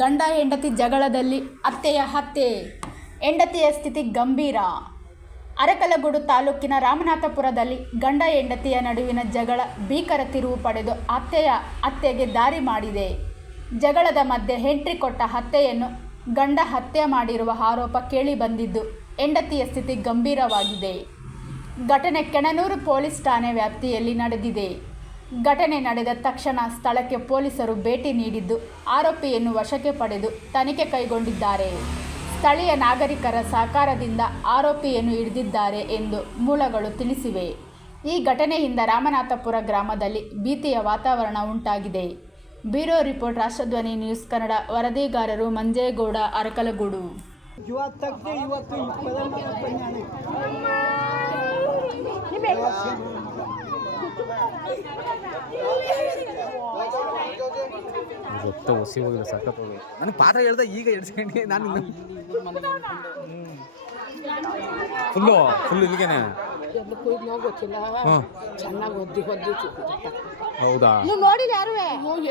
ಗಂಡ ಹೆಂಡತಿ ಜಗಳದಲ್ಲಿ ಅತ್ತೆಯ ಹತ್ಯೆ. ಹೆಂಡತಿಯ ಸ್ಥಿತಿ ಗಂಭೀರ. ಅರಕಲಗೂಡು ತಾಲೂಕಿನ ರಾಮನಾಥಪುರದಲ್ಲಿ ಗಂಡ ಹೆಂಡತಿಯ ನಡುವಿನ ಜಗಳ ಭೀಕರ ತಿರುವು ಪಡೆದು ಅತ್ತೆಯ ಹತ್ಯೆಗೆ ದಾರಿ ಮಾಡಿದೆ. ಜಗಳದ ಮಧ್ಯೆ ಎಂಟ್ರಿ ಕೊಟ್ಟ ಅತ್ತೆಯನ್ನು ಗಂಡ ಹತ್ಯೆ ಮಾಡಿರುವ ಆರೋಪ ಕೇಳಿಬಂದಿದ್ದು, ಹೆಂಡತಿಯ ಸ್ಥಿತಿ ಗಂಭೀರವಾಗಿದೆ. ಘಟನೆ ಕೆಣನೂರು ಪೊಲೀಸ್ ಠಾಣೆ ವ್ಯಾಪ್ತಿಯಲ್ಲಿ ನಡೆದಿದೆ. ಘಟನೆ ನಡೆದ ತಕ್ಷಣ ಸ್ಥಳಕ್ಕೆ ಪೊಲೀಸರು ಭೇಟಿ ನೀಡಿದ್ದು, ಆರೋಪಿಯನ್ನು ವಶಕ್ಕೆ ಪಡೆದು ತನಿಖೆ ಕೈಗೊಂಡಿದ್ದಾರೆ. ಸ್ಥಳೀಯ ನಾಗರಿಕರ ಸಹಕಾರದಿಂದ ಆರೋಪಿಯನ್ನು ಹಿಡಿದಿದ್ದಾರೆ ಎಂದು ಮೂಲಗಳು ತಿಳಿಸಿವೆ. ಈ ಘಟನೆಯಿಂದ ರಾಮನಾಥಪುರ ಗ್ರಾಮದಲ್ಲಿ ಭೀತಿಯ ವಾತಾವರಣ ಉಂಟಾಗಿದೆ. Bureau report, ರಾಷ್ಟ್ರಧ್ವನಿ news Kannada. ವರದಿಗಾರರು Manjegowda, Arakalagudu. ಗೊತ್ತ ಹೊಸಿ ಹೋಗಿಲ್ಲ, ಸಖತ್ ಹೋಗಿ ನನಗೆ ಪಾತ್ರ ಹೇಳ್ದ ಈಗ ಎಡ್ಸ್ಕೊಂಡು ನಾನು ಫುಲ್ ಇಲ್ಲಿಗೇನೆ ಗೊತ್ತಿಲ್ಲ. ಚೆನ್ನಾಗಿ ಒದ್ದಿ ಹೌದಾ? ನೀವು ನೋಡಿಲ್ಲ ಯಾರು?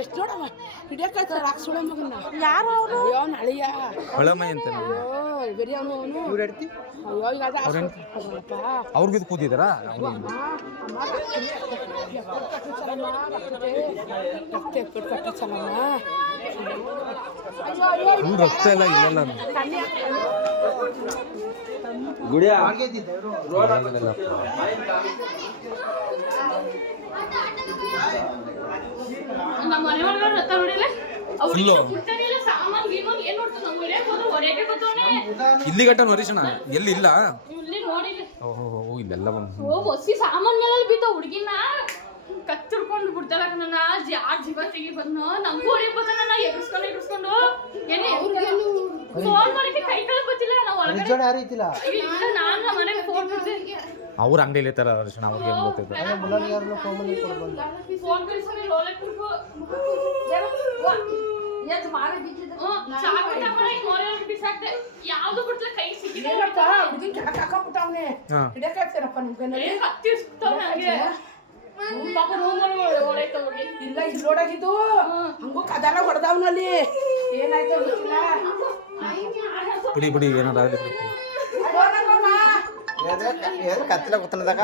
ಎಷ್ಟು ನೋಡವ ಹಿಡಿಯಕ್ಕೆ ರಾಕ್ಸೋಳ ಮಗನ್ನ. ಯಾರು ಅವರು? ಅಯ್ಯೋ ನಳಿಯ ಹೊಳಮೈ ಅಂತ ಬರೀ ಅವನು ಅಯ್ಯೋ ಈಗ ಅವ್ರಿಗಿದು ಕೂತಿದಾರ. ರಕ್ತ ಎಲ್ಲ ಇಲ್ಲೆಲ್ಲ ಗುಡಿಯ ಇಲ್ಲಿ ಗಂಟ ನೋಡಿಸೋಣ ಎಲ್ಲಿ ಇಲ್ಲ. ಓಹೋ ಇಲ್ಲೆಲ್ಲ ಹೊಸಿ ಸಾಮಾನ್ಯ ಬಿದ್ದ ಹುಡುಗಿನ ಕತ್ತಿಡ್ಕೊಂಡು ಬಿಡ್ತಾರ. ನನ್ನ ಯಾರ್ ಜೀವ ತೆಗಿ ಬಂದು ನಮಗೂ ಹೊರಗೆ ಬರ್ತಾನ. ನಾ ಎಗರ್ಸ್ಕೊಂಡು ಏನೇ ಫೋನ್ ಮಾಡಿಕ್ಕೆ ಕೈ ಕಳ ಗೊತ್ತಿಲ್ಲ. ನಾವು ಒಳಗಡೆ ಇಲ್ಲ, ನಾನು ನಮ್ಮ ಮನೆಗೆ ಫೋನ್ ಮಾಡಿದೆ. ಅವ್ರ ಅಂಗಡಿಲಿ ಇರ್ತಾರ ಅರ್ಶನ, ಅವ್ರಿಗೆ ಏನು ಗೊತ್ತಿಲ್ಲ. ಫೋನ್ ಕಳಿಸ್ಕೊಂಡು ಲೋಲೆ ಕುಡ್ಕು ಯಾವ್ದು ಬಿಡ್ತಲ್ಲ ಕೈ ಸಿಕ್ಕಿದೆ. ಇಲ್ಲ ಇಲ್ಲಿ ನೋಡಾಗಿದ್ದು ಹಂಗೂ ಕದಾಲ ಹೊಡೆದವನಲ್ಲಿ ಏನಾಯ್ತು ಗೊತ್ತಿಲ್ಲ. ಬಿಡಿ ಏನಾರ ಕತ್ತಿಲ ಗೊತ್ತನದಾಗ